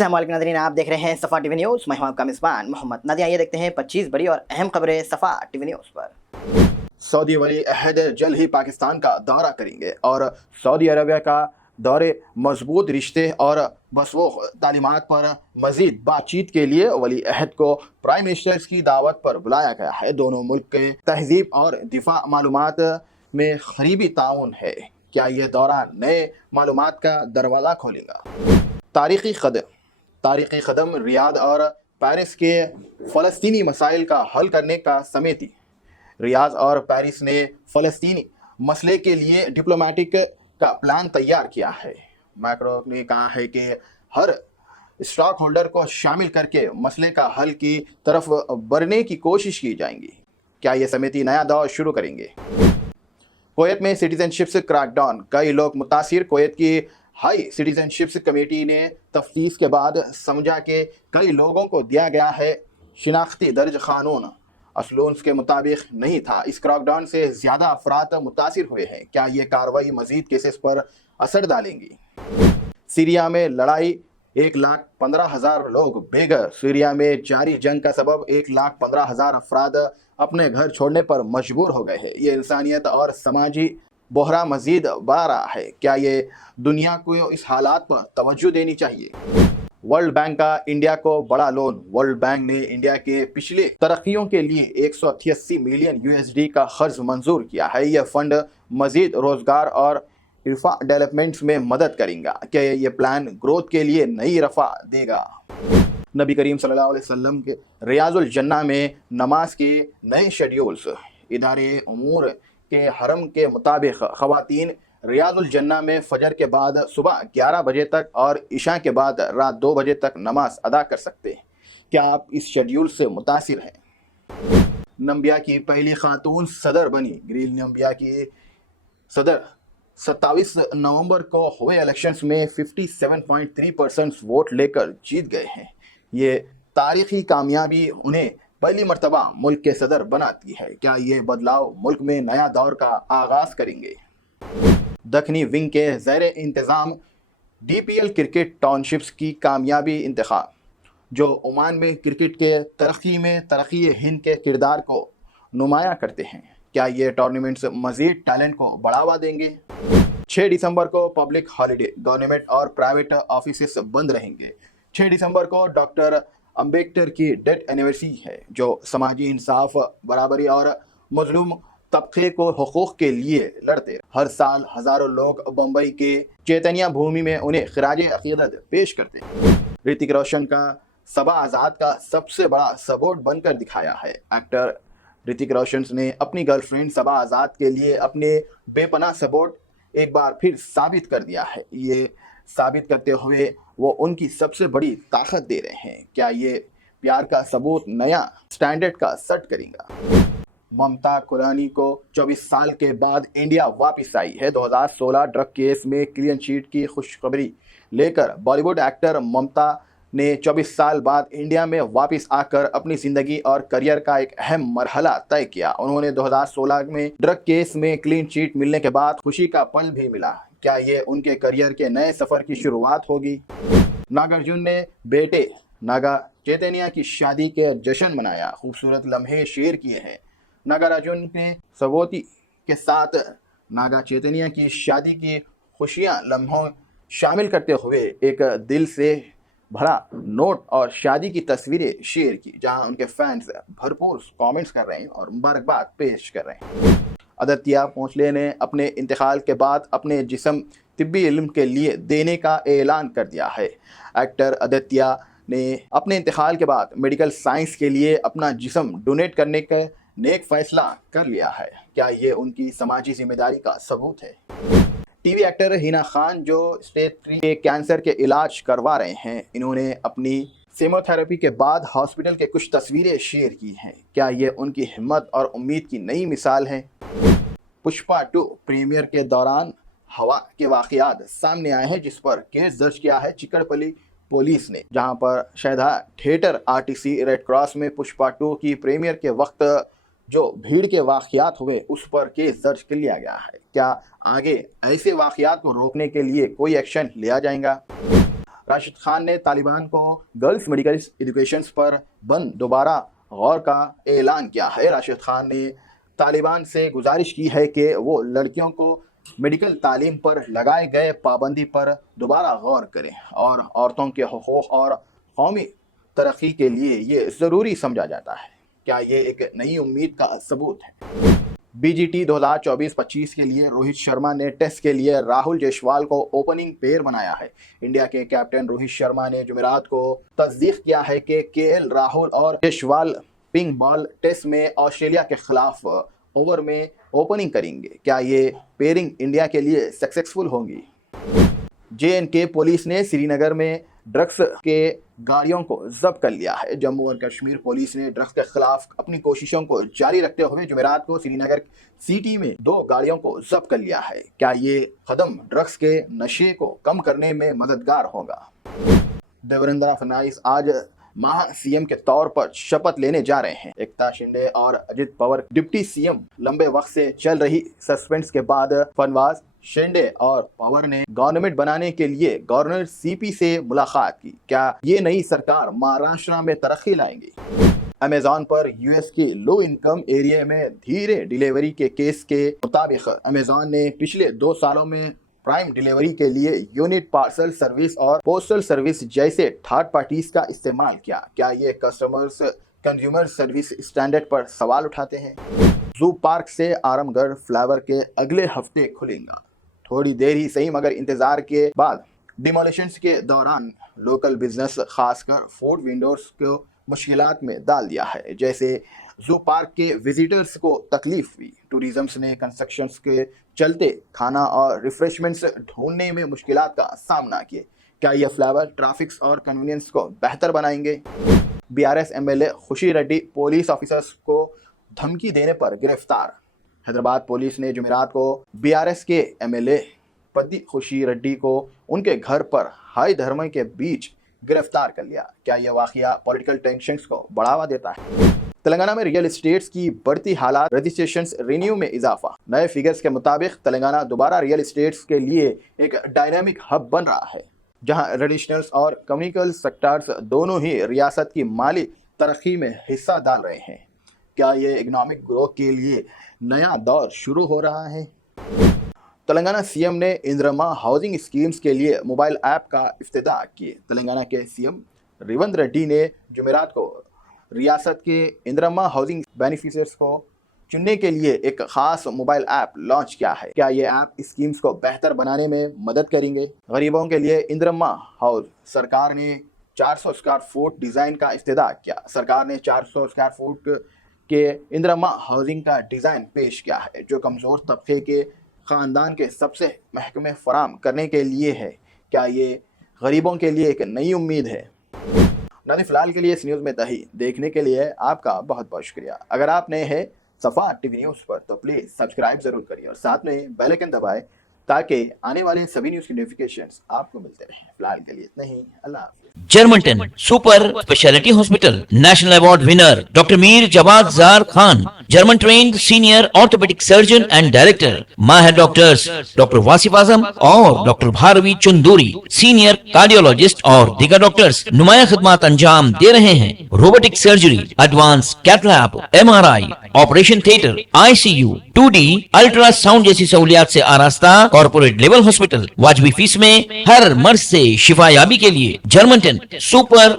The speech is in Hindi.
अस्सलाम वालेकुम नाज़रीन, आप देख रहे हैं सफ़ा टीवी न्यूज़। मैं हूं आपका मेज़बान मोहम्मद नादिया। ये देखते हैं 25 बड़ी और अहम खबरें सफ़ा टीवी न्यूज़ पर। सऊदी वली अहद जल्द ही पाकिस्तान का दौरा करेंगे और सऊदी अरबिया का दौरे मजबूत रिश्ते और मसरूफ़ तालीमात पर मज़ीद बातचीत के लिए वली अहद को प्राइम मिनिस्टर्स की दावत पर बुलाया गया है। दोनों मुल्क के तहज़ीब और दिफा मालूमात में करीबी ताउन है। क्या यह दौरा नए मालूमात का दरवाज़ा खोलेगा? तारीख़ी कदम रियाद और पेरिस के फ़लस्तीनी मसाइल का हल करने का समेती। रियाद और पेरिस ने फ़लस्तीनी मसले के लिए डिप्लोमेटिक का प्लान तैयार किया है। मैक्रो ने कहा है कि हर स्टॉक होल्डर को शामिल करके मसले का हल की तरफ बढ़ने की कोशिश की जाएगी। क्या यह समिति नया दौर शुरू करेंगे? कुवैत में सिटीजनशिप्स क्रैकडाउन, कई लोग मुतासिर। कुवैत की हाई सिटीजनशिप्स कमेटी ने तफ्तीश के बाद समझा कि कई लोगों को दिया गया है शिनाख्ती दर्ज कानून असलून्स के मुताबिक नहीं था। इस क्रैकडाउन से ज़्यादा अफराद मुतासिर हुए हैं। क्या ये कार्रवाई मज़ीद केसेस पर असर डालेंगी? सीरिया में लड़ाई, 1,15,000 लोग बेघर। सीरिया में जारी जंग का सबब 1,15,000 अफराद अपने घर छोड़ने पर मजबूर हो गए हैं। ये इंसानियत और समाजी बोहरा मज़ीद बढ़ रहा है। क्या ये दुनिया को इस हालात पर तवज्जो देनी चाहिए? वर्ल्ड बैंक का इंडिया को बड़ा लोन। वर्ल्ड बैंक ने इंडिया के पिछले तरक्कियों के लिए 188 मिलियन USD का कर्ज मंजूर किया है। यह फंड मजीद रोजगार और इर्फा डेवलपमेंट्स में मदद करेगा। क्या यह प्लान ग्रोथ के लिए नई रफा देगा? नबी करीम सल्लल्लाहु अलैहि वसल्लम के रियाजुल जन्ना में नमाज के नए शेड्यूल्स। इदारे उमूर के हरम के मुताबिक ख़वातीन रियाजुल जन्ना में फजर के बाद सुबह 11 बजे तक और इशा के बाद रात 2 बजे तक नमाज अदा कर सकते हैं। क्या आप इस शेड्यूल से मुतासिर हैं? नाम्बिया की पहली खातून सदर बनी। ग्रीन नाम्बिया की सदर 27 नवंबर को हुए इलेक्शंस में 57.3% वोट लेकर जीत गए हैं। ये तारीखी कामयाबी उन्हें पहली मर्तबा मुल्क के सदर बनाती है। क्या ये बदलाव मुल्क में नया दौर का आगाज करेंगे? दखनी विंग के ज़ेर इंतज़ाम DPL क्रिकेट टाउनशिप्स की कामयाबी इंतखाब, जो ओमान में क्रिकेट के तरक्की में तरक्की हिंद के किरदार को नुमाया करते हैं। क्या ये टूर्नामेंट्स मज़ीद टैलेंट को बढ़ावा देंगे? 6 दिसंबर को पब्लिक हॉलिडे, गवर्नमेंट और प्राइवेट ऑफिस बंद रहेंगे। 6 दिसंबर को डॉक्टर अम्बेडकर की डेथ एनिवर्सरी है, जो समाजी इंसाफ, बराबरी और मजलूम तबके को हुकूक के लिए लड़ते। हर साल हज़ारों लोग बम्बई के चैतन्य भूमि में उन्हें खिराज अकीदत पेश करते हैं। ऋतिक रोशन का सबा आज़ाद का सबसे बड़ा सपोर्ट बनकर दिखाया है। एक्टर ऋतिक रोशन ने अपनी गर्लफ्रेंड सबा आज़ाद के लिए अपने बेपनाह सपोर्ट एक बार फिर साबित कर दिया है। ये साबित करते हुए वो उनकी सबसे बड़ी ताकत दे रहे हैं। क्या ये प्यार का सबूत नया स्टैंडर्ड का सेट करेगा? ममता कुरैशी को 24 साल के बाद इंडिया वापस आई है। 2016 ड्रग केस में क्लीन चिट की खुशखबरी लेकर बॉलीवुड एक्टर ममता ने 24 साल बाद इंडिया में वापस आकर अपनी ज़िंदगी और करियर का एक अहम मरहला तय किया। उन्होंने 2016 में ड्रग केस में क्लीन चिट मिलने के बाद खुशी का पल भी मिला। क्या ये उनके करियर के नए सफ़र की शुरुआत होगी? नागार्जुन ने बेटे नागा चैतन्य की शादी के जश्न मनाया, खूबसूरत लम्हे शेयर किए हैं। नागार्जुन ने सवोती के साथ नागा चैतन्य की शादी की खुशियां लम्हों शामिल करते हुए एक दिल से भरा नोट और शादी की तस्वीरें शेयर की, जहां उनके फैंस भरपूर कमेंट्स कर रहे हैं और मुबारकबाद पेश कर रहे हैं। आदित्य भोंसले ने अपने इंतकाल के बाद अपने जिस्म तिब्बी इल्म के लिए देने का ऐलान कर दिया है। एक्टर आदित्य ने अपने इंतकाल के बाद मेडिकल साइंस के लिए अपना जिस्म डोनेट करने का नेक फैसला कर लिया है। क्या ये उनकी समाजी जिम्मेदारी का सबूत है? टीवी एक्टर हिना खान, जो स्टेज 3 के कैंसर के इलाज करवा रहे हैं, इन्होंने अपनी कीमोथेरेपी के बाद हॉस्पिटल के कुछ तस्वीरें शेयर की हैं। क्या ये उनकी हिम्मत और उम्मीद की नई मिसाल है? पुष्पा 2 प्रीमियर के दौरान हवा के वाक़यात सामने आए हैं, जिस पर केस दर्ज किया है चिकड़पल्ली पुलिस ने, जहां पर शहदा थिएटर RTC रेड क्रॉस में पुष्पा 2 की प्रीमियर के वक्त जो भीड़ के वाक़यात हुए उस पर केस दर्ज कर लिया गया है। क्या आगे ऐसे वाक़यात को रोकने के लिए कोई एक्शन लिया जाएगा? राशिद खान ने तालिबान को गर्ल्स मेडिकल एजुकेशन पर बंद दोबारा गौर का ऐलान किया है। राशिद खान ने तालिबान से गुजारिश की है कि वो लड़कियों को मेडिकल तालीम पर लगाए गए पाबंदी पर दोबारा गौर करें और औरतों के हुकूक और कौमी तरक्की के लिए ये ज़रूरी समझा जाता है। क्या ये एक नई उम्मीद का सबूत है? बीजीटी 2024-25 के लिए रोहित शर्मा ने टेस्ट के लिए राहुल जायसवाल को ओपनिंग पेयर बनाया है। इंडिया के कैप्टन रोहित शर्मा ने जुमेरात को तस्दीक किया है कि केएल राहुल और जायसवाल पिंक बॉल टेस्ट में ऑस्ट्रेलिया के खिलाफ ओवर में ओपनिंग करेंगे। क्या ये पेयरिंग इंडिया के लिए सक्सेसफुल होगी? JNK पुलिस ने श्रीनगर में ड्रग्स के गाड़ियों को जब्त कर लिया है। जम्मू और कश्मीर पुलिस ने ड्रग्स के खिलाफ अपनी कोशिशों को जारी रखते हुए जुमेरात को श्रीनगर सिटी में 2 गाड़ियों को जब्त कर लिया है। क्या ये कदम ड्रग्स के नशे को कम करने में मददगार होगा? देवेंद्र फडणवीस आज महा सीएम के तौर पर शपथ लेने जा रहे हैं। एकता शिंदे और अजित पवार डिप्टी सीएम लंबे वक्त से चल रही सस्पेंस के बाद फडणवीस, शिंदे और पवार ने गवर्नमेंट बनाने के लिए गवर्नर CP से मुलाकात की। क्या ये नई सरकार महाराष्ट्र में तरक्की लाएंगी? अमेजॉन पर US के लो इनकम एरिया में धीरे डिलीवरी के केस के मुताबिक अमेजॉन ने पिछले 2 सालों में प्राइम डिलीवरी के लिए यूनिट पार्सल सर्विस और पोस्टल सर्विस जैसे थर्ड पार्टीज का इस्तेमाल किया। क्या ये कंज्यूमर सर्विस स्टैंडर्ड पर सवाल उठाते हैं? जू पार्क से आरामगढ़ फ्लाईओवर के अगले हफ्ते खुलेगा। थोड़ी देर ही सही मगर इंतजार के बाद डिमोलिशंस के दौरान लोकल बिजनेस खासकर फूड वेंडर्स को मुश्किलात में डाल दिया है। जैसे जू पार्क के विजिटर्स को तकलीफ हुई, टूरिज्म ने कंस्ट्रक्शंस के चलते खाना और रिफ्रेशमेंट्स ढूंढने में मुश्किलात का सामना किए। क्या यह फ्लाईओवर ट्रैफिक और कन्वीनियंस को बेहतर बनाएंगे? BRS MLA खुशी रेड्डी पुलिस ऑफिसर्स को धमकी देने पर गिरफ्तार। हैदराबाद पुलिस ने जुमेरात को BRS के MLA पद्दी खुशी रेड्डी को उनके घर पर हाई धर्म के बीच गिरफ्तार कर लिया। क्या यह वाकया पॉलिटिकल टेंशंस को बढ़ावा देता है? तेलंगाना में रियल एस्टेट्स की बढ़ती हालात, रजिस्ट्रेशंस रिन्यू में इजाफा। नए फिगर्स के मुताबिक तेलंगाना दोबारा रियल एस्टेट्स के लिए एक डायनामिक हब बन रहा है, जहां ट्रेडिशनल और कम्युनिकल सेक्टर्स दोनों ही रियासत की माली तरक्की में हिस्सा डाल रहे हैं। क्या ये इकोनॉमिक ग्रोथ के लिए नया दौर शुरू हो रहा है? तेलंगाना CM ने इंदिरम्मा हाउसिंग स्कीम्स के लिए मोबाइल ऐप का इफ्तिताह किए। तेलंगाना के CM रेवंत रेड्डी ने जुमेरात को रियासत के इंदिरम्मा हाउसिंग बेनिफिशियर्स को चुनने के लिए एक खास मोबाइल ऐप लॉन्च किया है। क्या ये ऐप स्कीम्स को बेहतर बनाने में मदद करेंगे? गरीबों के लिए इंदिरम्मा हाउस सरकार ने 400 स्क्वायर फुट डिज़ाइन का इफ्तिताह किया। सरकार ने 400 स्क्वायर फुट के इंदिरम्मा हाउसिंग का डिज़ाइन पेश किया है, जो कमज़ोर तबके के ख़ानदान के सबसे महकमे फराम करने के लिए है। क्या ये गरीबों के लिए एक नई उम्मीद है? नाज़रीन, फिलहाल के लिए इस न्यूज़ में दही देखने के लिए आपका बहुत बहुत शुक्रिया। अगर आप नए हैं सफ़ा टीवी न्यूज़ पर तो प्लीज़ सब्सक्राइब ज़रूर करिए और साथ में बेल आइकन दबाएं ताकि आने वाले सभी न्यूज़ की नोटिफिकेशंस आपको मिलते रहें। फिलहाल के लिए इतना ही। अल्लाह हाफ़िज़। Germanten super speciality hospital, national award winner doctor Mir Jawad Jar Khan, German trained senior orthopedic surgeon and director, माहिर डॉक्टर्स डॉक्टर वासिफ आजम और doctor Bharvi Chanduri, senior cardiologist और दीगर डॉक्टर्स नुमाया खिदमत अंजाम दे रहे हैं। Robotic surgery, advance cath lab, MRI, operation theatre, ICU, 2D ultrasound जैसी सहूलियात से आरास्ता कॉर्पोरेट लेवल हॉस्पिटल। वाजबी फीस में हर मर्ज से शिफायाबी के लिए जर्मनटन सुपर